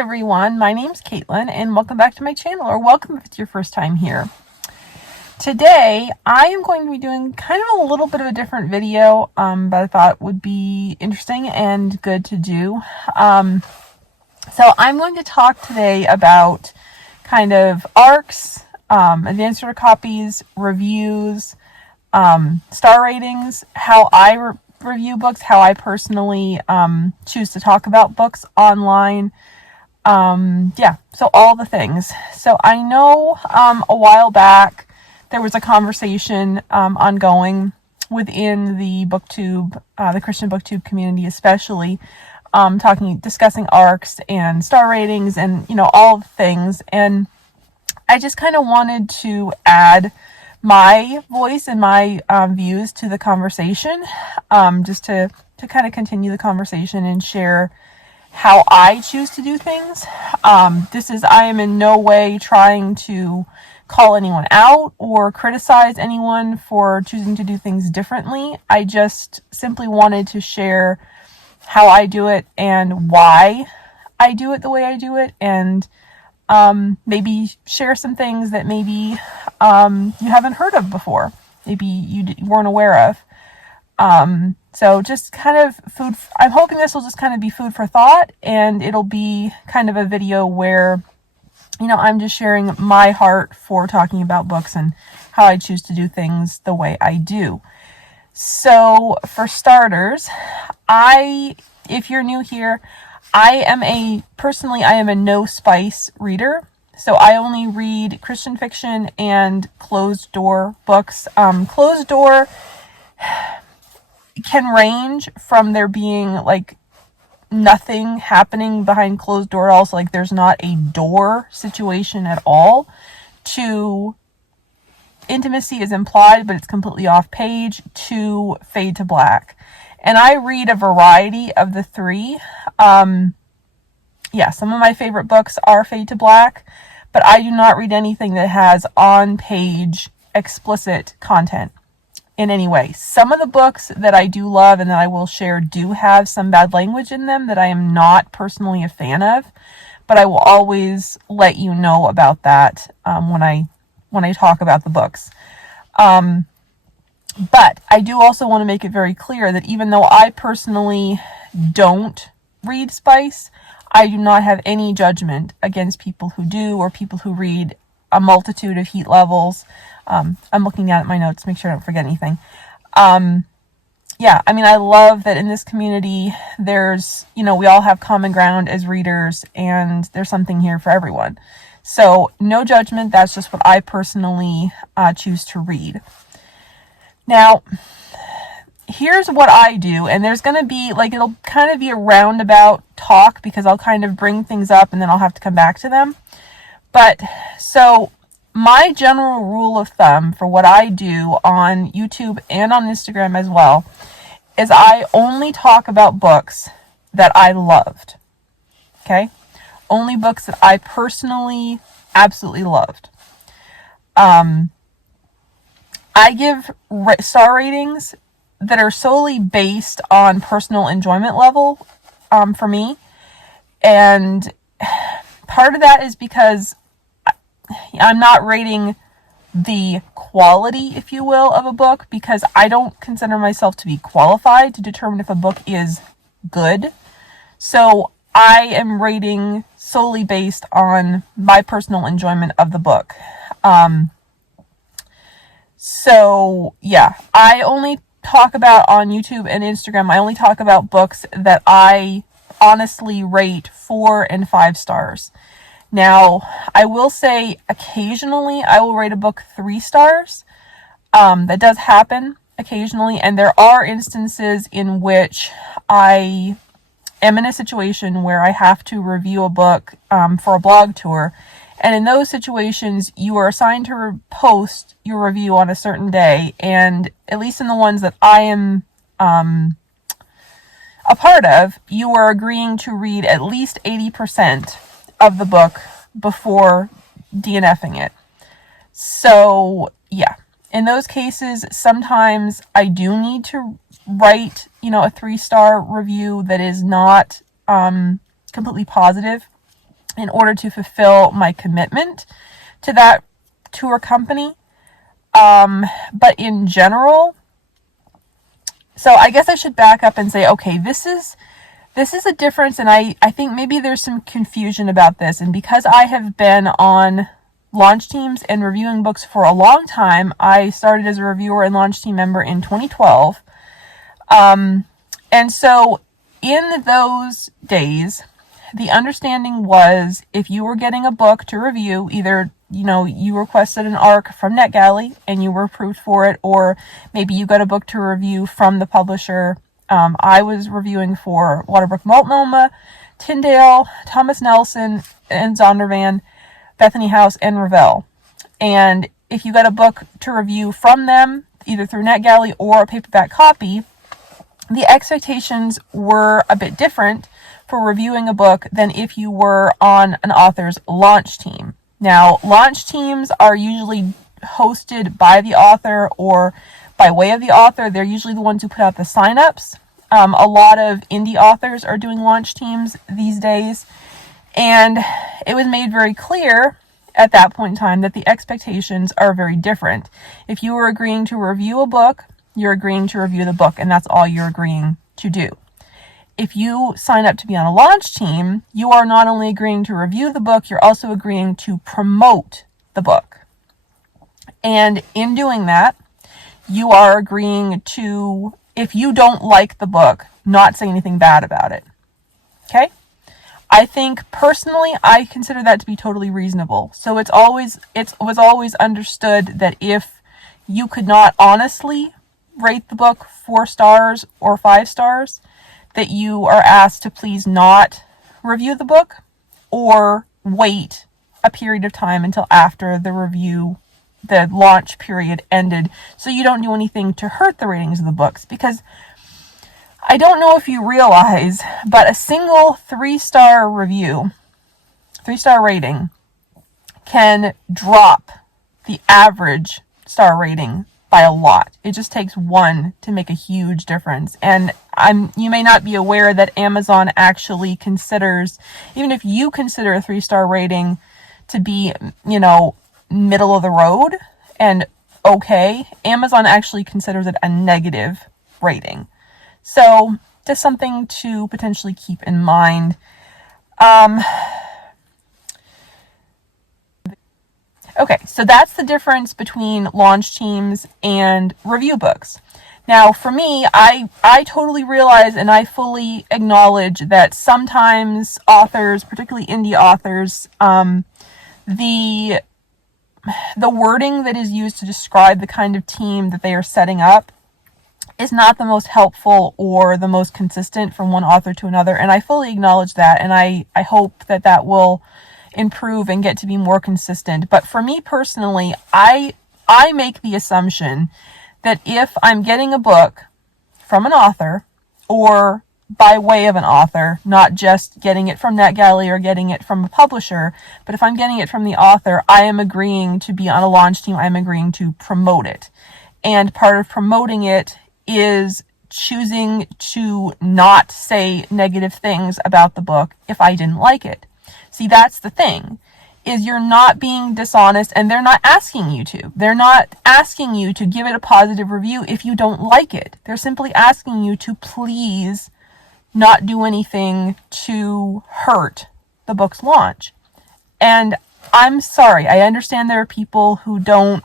everyone, my name's Caitlyn and welcome back to my channel, or welcome if it's your first time here. Today I am going to be doing kind of a little bit of a different video that I thought would be interesting and good to do. So I'm going to talk today about kind of ARCs, advanced order copies, reviews, star ratings, how I review books, how I personally choose to talk about books online. So all the things. So I know a while back there was a conversation ongoing within the booktube, the Christian booktube community especially, discussing ARCs and star ratings and all the things, and I just kind of wanted to add my voice and my views to the conversation, just to kind of continue the conversation and share how I choose to do things. I am in no way trying to call anyone out or criticize anyone for choosing to do things differently. I just simply wanted to share how I do it and why I do it the way I do it, and maybe share some things that maybe you haven't heard of before, maybe you weren't aware of. So just kind of I'm hoping this will just kind of be food for thought, and it'll be kind of a video where, I'm just sharing my heart for talking about books and how I choose to do things the way I do. So for starters, if you're new here, I am a no spice reader. So I only read Christian fiction and closed door books. Closed door can range from there being like nothing happening behind closed door, also like there's not a door situation at all, to intimacy is implied but it's completely off page, to fade to black. And I read a variety of the three. Some of my favorite books are fade to black, but I do not read anything that has on-page explicit content in any way. Some of the books that I do love and that I will share do have some bad language in them that I am not personally a fan of, but I will always let you know about that when I talk about the books. But I do also want to make it very clear that even though I personally don't read spice, I do not have any judgment against people who do, or people who read a multitude of heat levels. I'm looking at my notes, make sure I don't forget anything. I love that in this community, there's, we all have common ground as readers, and there's something here for everyone. So no judgment. That's just what I personally choose to read. Now, here's what I do, and there's going to be, it'll kind of be a roundabout talk because I'll kind of bring things up and then I'll have to come back to them. But, so, my general rule of thumb for what I do on YouTube and on Instagram as well is I only talk about books that I loved. Okay? Only books that I personally absolutely loved. I give star ratings that are solely based on personal enjoyment level for me. And part of that is because I'm not rating the quality, if you will, of a book, because I don't consider myself to be qualified to determine if a book is good. So I am rating solely based on my personal enjoyment of the book. I only talk about on YouTube and Instagram, I only talk about books that I honestly rate 4 and 5 stars. Now, I will say occasionally I will rate a book 3 stars. That does happen occasionally, and there are instances in which I am in a situation where I have to review a book for a blog tour. And in those situations, you are assigned to post your review on a certain day. And at least in the ones that I am a part of, you are agreeing to read at least 80% of the book before DNFing it. So, in those cases, sometimes I do need to write, a 3-star review that is not completely positive. in order to fulfill my commitment to that tour company. But in general, so I guess I should back up and say, okay, this is a difference, and I think maybe there's some confusion about this. And because I have been on launch teams and reviewing books for a long time, I started as a reviewer and launch team member in 2012. And so in those days, the understanding was if you were getting a book to review, either, you requested an ARC from NetGalley and you were approved for it, or maybe you got a book to review from the publisher. I was reviewing for Waterbrook Multnomah, Tyndale, Thomas Nelson, and Zondervan, Bethany House, and Revell. And if you got a book to review from them, either through NetGalley or a paperback copy, the expectations were a bit different for reviewing a book than if you were on an author's launch team. Now, launch teams are usually hosted by the author or by way of the author. They're usually the ones who put out the signups. A lot of indie authors are doing launch teams these days. And it was made very clear at that point in time that the expectations are very different. If you were agreeing to review a book, you're agreeing to review the book, and that's all you're agreeing to do. If you sign up to be on a launch team, you are not only agreeing to review the book, you're also agreeing to promote the book. And in doing that, you are agreeing to, if you don't like the book, not say anything bad about it. Okay? I think personally, I consider that to be totally reasonable. So it was always understood that if you could not honestly rate the book 4 stars or 5 stars, that you are asked to please not review the book or wait a period of time until after the launch period ended, so you don't do anything to hurt the ratings of the books. Because I don't know if you realize, but a single 3-star review, 3-star rating, can drop the average star rating by a lot. It just takes one to make a huge difference. And you may not be aware that Amazon actually considers, even if you consider a 3-star rating to be, middle of the road and okay, Amazon actually considers it a negative rating. So just something to potentially keep in mind. Okay, so that's the difference between launch teams and review books. Now, for me, I totally realize and I fully acknowledge that sometimes authors, particularly indie authors, the wording that is used to describe the kind of team that they are setting up is not the most helpful or the most consistent from one author to another. And I fully acknowledge that, and I hope that will improve and get to be more consistent. But for me personally, I make the assumption that if I'm getting a book from an author or by way of an author, not just getting it from NetGalley or getting it from a publisher, but if I'm getting it from the author, I am agreeing to be on a launch team. I'm agreeing to promote it. And part of promoting it is choosing to not say negative things about the book if I didn't like it. See, that's the thing, is you're not being dishonest, and they're not asking you to. They're not asking you to give it a positive review if you don't like it. They're simply asking you to please not do anything to hurt the book's launch. And I'm sorry, I understand there are people who don't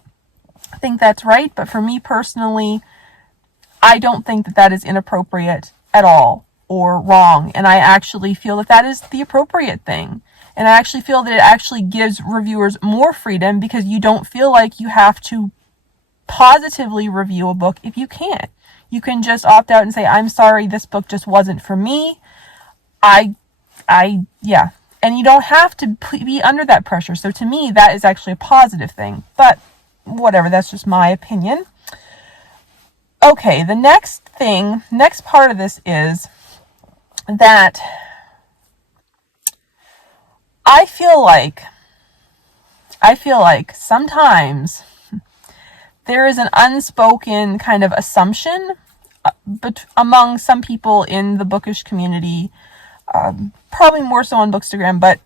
think that's right, but for me personally, I don't think that is inappropriate at all or wrong. And I actually feel that is the appropriate thing. And I actually feel that it actually gives reviewers more freedom, because you don't feel like you have to positively review a book if you can't. You can just opt out and say, I'm sorry, this book just wasn't for me. Yeah. And you don't have to be under that pressure. So to me, that is actually a positive thing. But whatever, that's just my opinion. Okay, the next part of this is that I feel like sometimes there is an unspoken kind of assumption among some people in the bookish community probably more so on Bookstagram, but,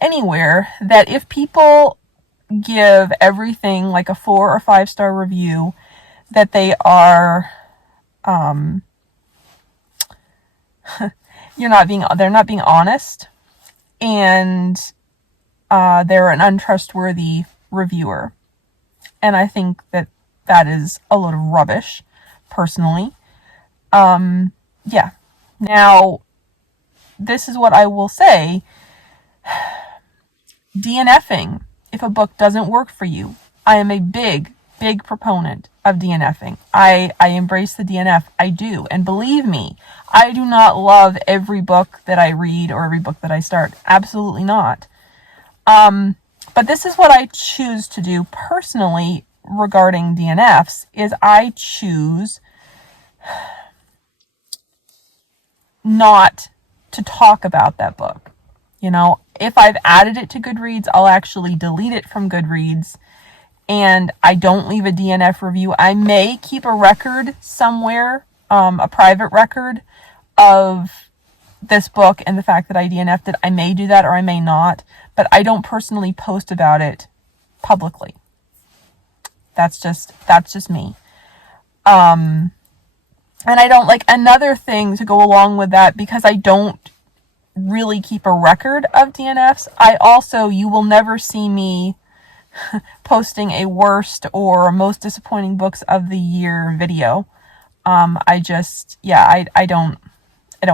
anywhere, that if people give everything like a 4 or 5 star review, that they are, they're not being honest, and they're an untrustworthy reviewer. And I think that is a load of rubbish, personally. Yeah. Now, this is what I will say. DNFing, if a book doesn't work for you. I am a big proponent of DNFing. I embrace the DNF. I do. And believe me, I do not love every book that I read or every book that I start. Absolutely not. But this is what I choose to do personally regarding DNFs, is I choose not to talk about that book. If I've added it to Goodreads, I'll actually delete it from Goodreads, and I don't leave a DNF review. I may keep a record somewhere, a private record of this book and the fact that I DNF'd it. I may do that or I may not, but I don't personally post about it publicly. That's just me. And I don't like, another thing to go along with that, because I don't really keep a record of DNFs. You will never see me posting a worst or most disappointing books of the year video. I don't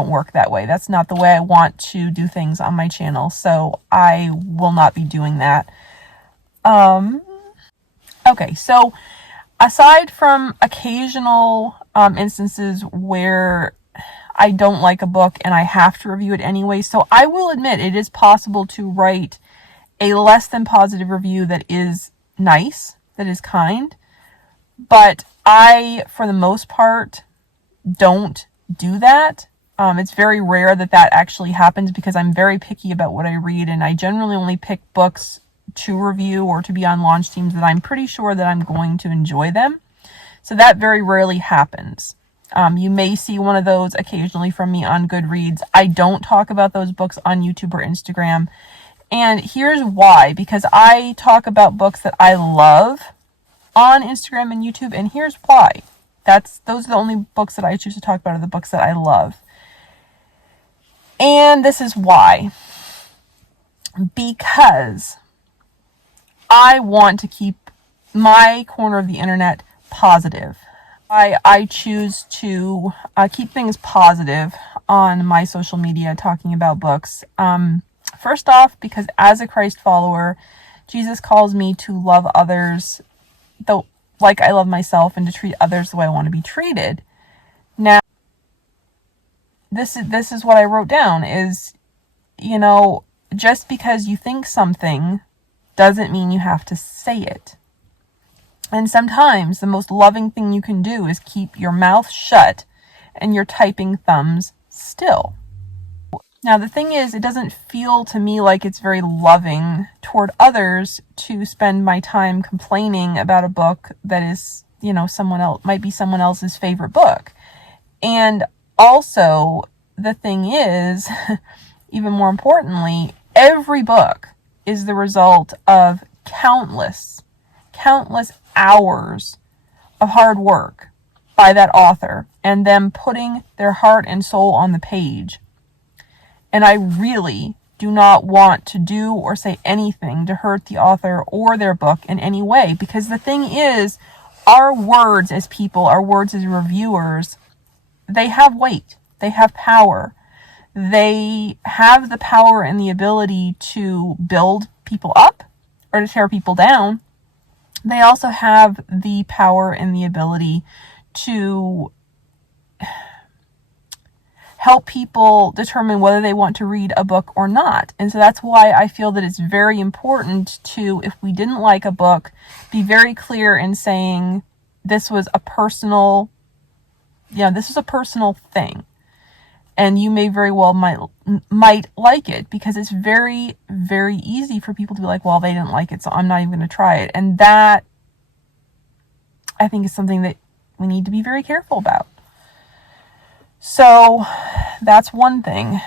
work that way. That's not the way I want to do things on my channel. So I will not be doing that. Okay, so aside from occasional instances where I don't like a book and I have to review it anyway, so I will admit it is possible to write a less than positive review that is nice, that is kind, but I, for the most part, don't do that. It's very rare that actually happens, because I'm very picky about what I read, and I generally only pick books to review or to be on launch teams that I'm pretty sure that I'm going to enjoy them. So that very rarely happens. You may see one of those occasionally from me on Goodreads. I don't talk about those books on YouTube or Instagram. And here's why. Because I talk about books that I love on Instagram and YouTube, and here's why. Those are the only books that I choose to talk about, are the books that I love. And this is why. Because I want to keep my corner of the internet positive. I choose to keep things positive on my social media talking about books. First off, because as a Christ follower, Jesus calls me to love others like I love myself, and to treat others the way I want to be treated. Now, this is what I wrote down is, just because you think something doesn't mean you have to say it. And sometimes the most loving thing you can do is keep your mouth shut and your typing thumbs still. Now, the thing is, it doesn't feel to me like it's very loving toward others to spend my time complaining about a book that is, might be someone else's favorite book. And also, the thing is, even more importantly, every book is the result of countless hours of hard work by that author, and them putting their heart and soul on the page. And I really do not want to do or say anything to hurt the author or their book in any way, because the thing is, our words as people, our words as reviewers, they have weight, they have power. They have the power and the ability to build people up or to tear people down. They also have the power and the ability to help people determine whether they want to read a book or not. And so that's why I feel that it's very important to, if we didn't like a book, be very clear in saying this was a personal thing. And you may very well might like it, because it's very, very easy for people to be like, well, they didn't like it, so I'm not even going to try it. And that, I think, is something that we need to be very careful about. So that's one thing.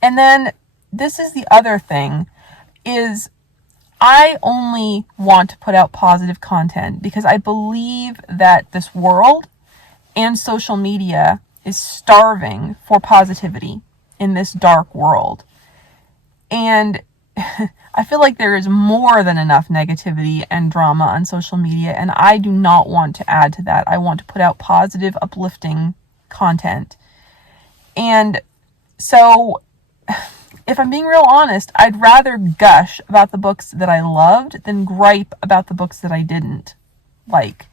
And then this is the other thing, is I only want to put out positive content because I believe that this world and social media is starving for positivity in this dark world. And I feel like there is more than enough negativity and drama on social media, and I do not want to add to that. I want to put out positive, uplifting content. And so, if I'm being real honest, I'd rather gush about the books that I loved than gripe about the books that I didn't like.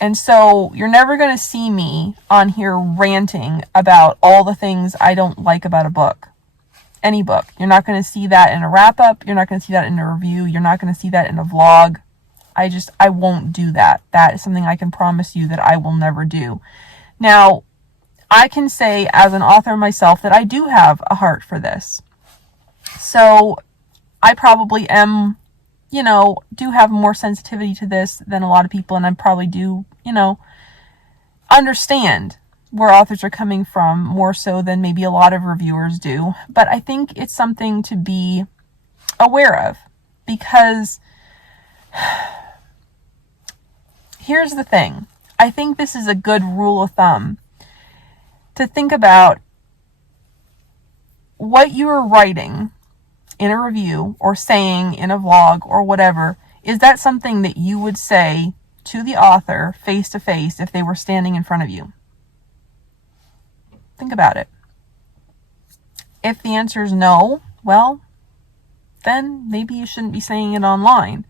And so you're never going to see me on here ranting about all the things I don't like about a book. Any book. You're not going to see that in a wrap-up. You're not going to see that in a review. You're not going to see that in a vlog. I won't do that. That is something I can promise you that I will never do. Now, I can say as an author myself that I do have a heart for this. So I probably am, do have more sensitivity to this than a lot of people, and I probably do, understand where authors are coming from more so than maybe a lot of reviewers do. But I think it's something to be aware of, because here's the thing. I think this is a good rule of thumb to think about what you are writing in a review or saying in a vlog or whatever. Is that something that you would say to the author face to face if they were standing in front of you? Think about it. If the answer is no, well, then maybe you shouldn't be saying it online.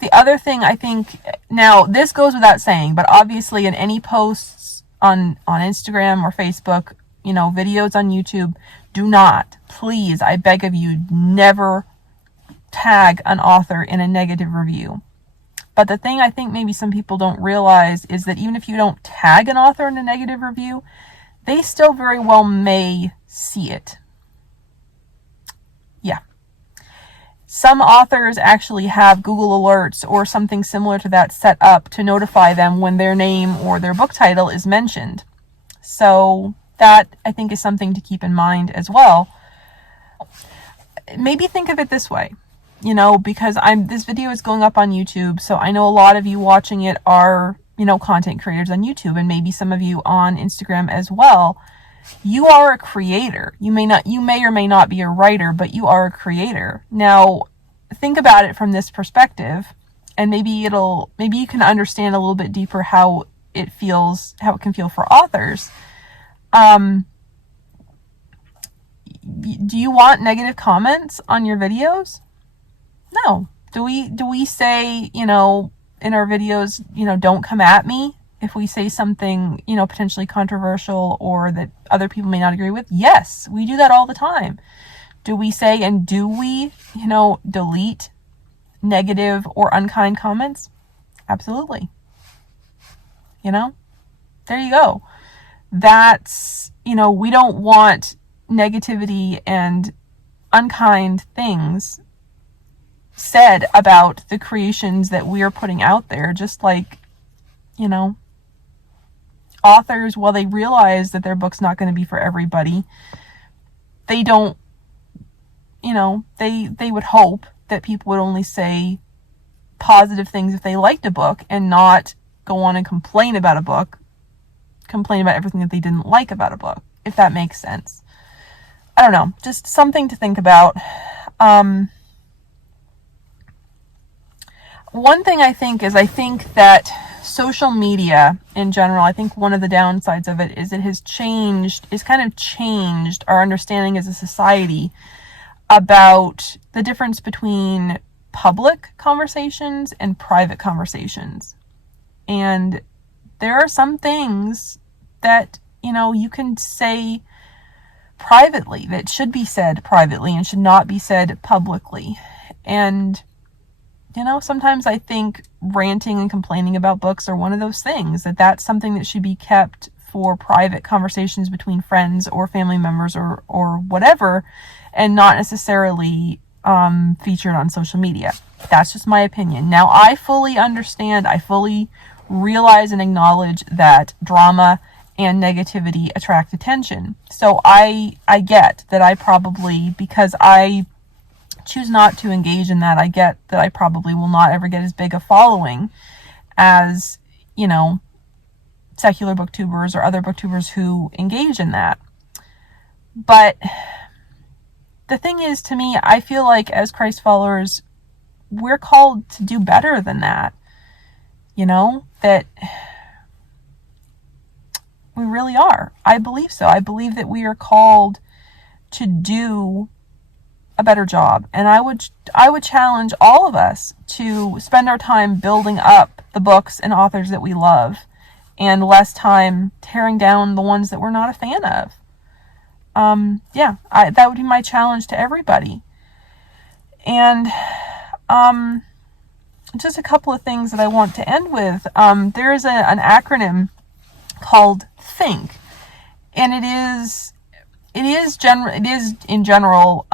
The other thing I think, now this goes without saying, but obviously in any posts on Instagram or Facebook, videos on YouTube, do not, please, I beg of you, never tag an author in a negative review. But the thing I think maybe some people don't realize is that even if you don't tag an author in a negative review, they still very well may see it. Yeah. Some authors actually have Google Alerts or something similar to that set up to notify them when their name or their book title is mentioned. So that, I think, is something to keep in mind as well. Maybe think of it this way, because this video is going up on YouTube, so I know a lot of you watching it are, content creators on YouTube, and maybe some of you on Instagram as well. You are a creator. You may or may not be a writer, but you are a creator. Now, think about it from this perspective, and maybe you can understand a little bit deeper how it can feel for authors. Do you want negative comments on your videos? No. Do we say, in our videos, don't come at me if we say something, potentially controversial or that other people may not agree with? Yes, we do that all the time. Do we say, and do we, delete negative or unkind comments? Absolutely. There you go. That's, we don't want negativity and unkind things said about the creations that we are putting out there. Just like, authors, while they realize that their book's not going to be for everybody, they don't, they would hope that people would only say positive things if they liked a book and not go on and complain about everything that they didn't like about a book, if that makes sense. I don't know, just something to think about. One thing I think that social media in general, I think one of the downsides of it is it has changed our understanding as a society about the difference between public conversations and private conversations. And there are some things that, you can say privately that should be said privately and should not be said publicly. And, sometimes I think ranting and complaining about books are one of those things, that's something that should be kept for private conversations between friends or family members or whatever, and not necessarily featured on social media. That's just my opinion. Now, I fully understand, I fully realize and acknowledge that drama and negativity attract attention. So I get that I probably, because I choose not to engage in that, I get that I probably will not ever get as big a following as, you know, secular booktubers or other booktubers who engage in that. But the thing is, to me, I feel like as Christ followers, we're called to do better than that. You know, that we really are. I believe so. I believe that we are called to do a better job. And I would challenge all of us to spend our time building up the books and authors that we love, and less time tearing down the ones that we're not a fan of. That would be my challenge to everybody. And just a couple of things that I want to end with. There is an acronym called THINK, and it is in general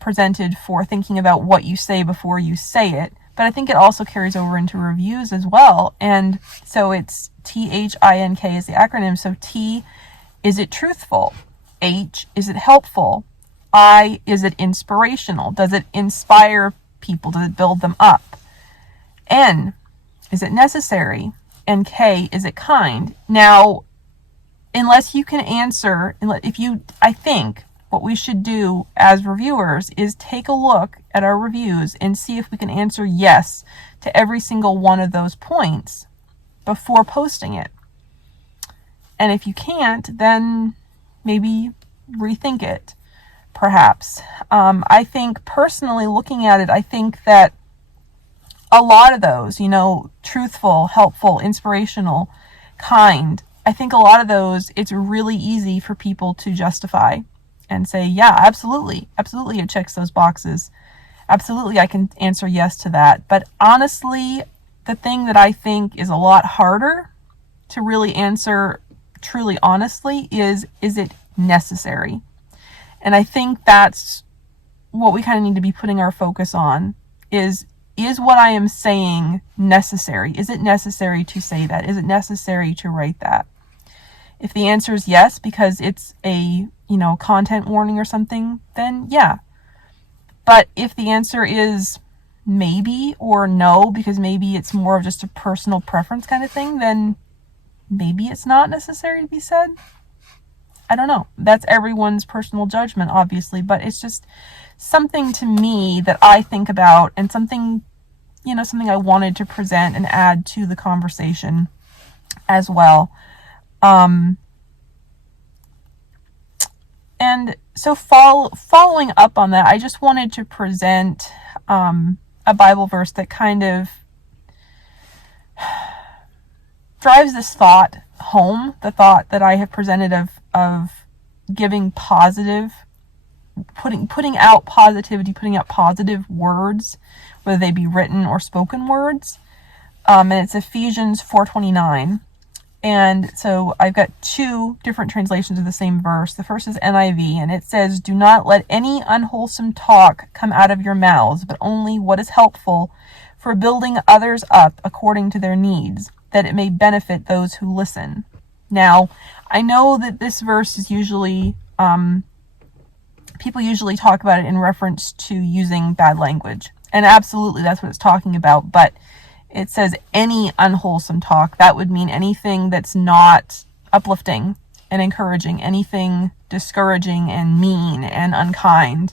presented for thinking about what you say before you say it, but I think it also carries over into reviews as well. And so it's THINK is the acronym. So T, is it truthful? H, is it helpful? I, is it inspirational? Does it inspire people? Does it build them up? N, is it necessary? And K, is it kind? Now, unless you can answer, I think what we should do as reviewers is take a look at our reviews and see if we can answer yes to every single one of those points before posting it. And if you can't, then maybe rethink it, perhaps. I think personally, looking at it, I think that a lot of those, you know, truthful, helpful, inspirational, kind, I think a lot of those, it's really easy for people to justify and say, yeah, absolutely, it checks those boxes. Absolutely, I can answer yes to that. But honestly, the thing that I think is a lot harder to really answer truly honestly is it necessary? And I think that's what we kind of need to be putting our focus on, is what I am saying necessary? Is it necessary to say that? Is it necessary to write that? If the answer is yes, because it's a, you know, content warning or something, then yeah. But if the answer is maybe or no, because maybe it's more of just a personal preference kind of thing, then maybe it's not necessary to be said. I don't know. That's everyone's personal judgment, obviously, but it's just something to me that I think about, and something I wanted to present and add to the conversation as well. And so following up on that, I just wanted to present a Bible verse that kind of drives this thought home, the thought that I have presented of giving positive, putting out positivity, putting out positive words, whether they be written or spoken words. And it's Ephesians 4:29. And so I've got two different translations of the same verse. The first is NIV, and it says, "Do not let any unwholesome talk come out of your mouths, but only what is helpful for building others up according to their needs, that it may benefit those who listen." Now, I know that this verse is usually, people usually talk about it in reference to using bad language. And absolutely, that's what it's talking about. But it says any unwholesome talk. That would mean anything that's not uplifting and encouraging, anything discouraging and mean and unkind.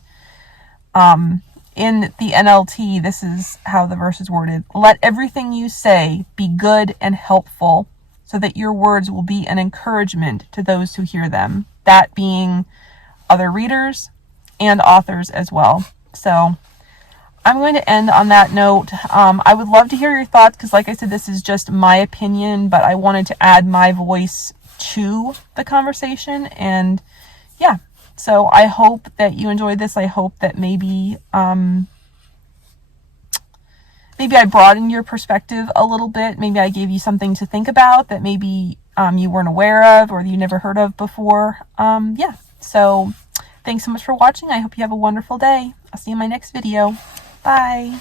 In the NLT, this is how the verse is worded. "Let everything you say be good and helpful, so that your words will be an encouragement to those who hear them." That being other readers and authors as well. So I'm going to end on that note. I would love to hear your thoughts, because like I said, this is just my opinion, but I wanted to add my voice to the conversation. And yeah, so I hope that you enjoyed this. I hope that maybe I broadened your perspective a little bit. Maybe I gave you something to think about that maybe you weren't aware of or you never heard of before. So thanks so much for watching. I hope you have a wonderful day. I'll see you in my next video. Bye.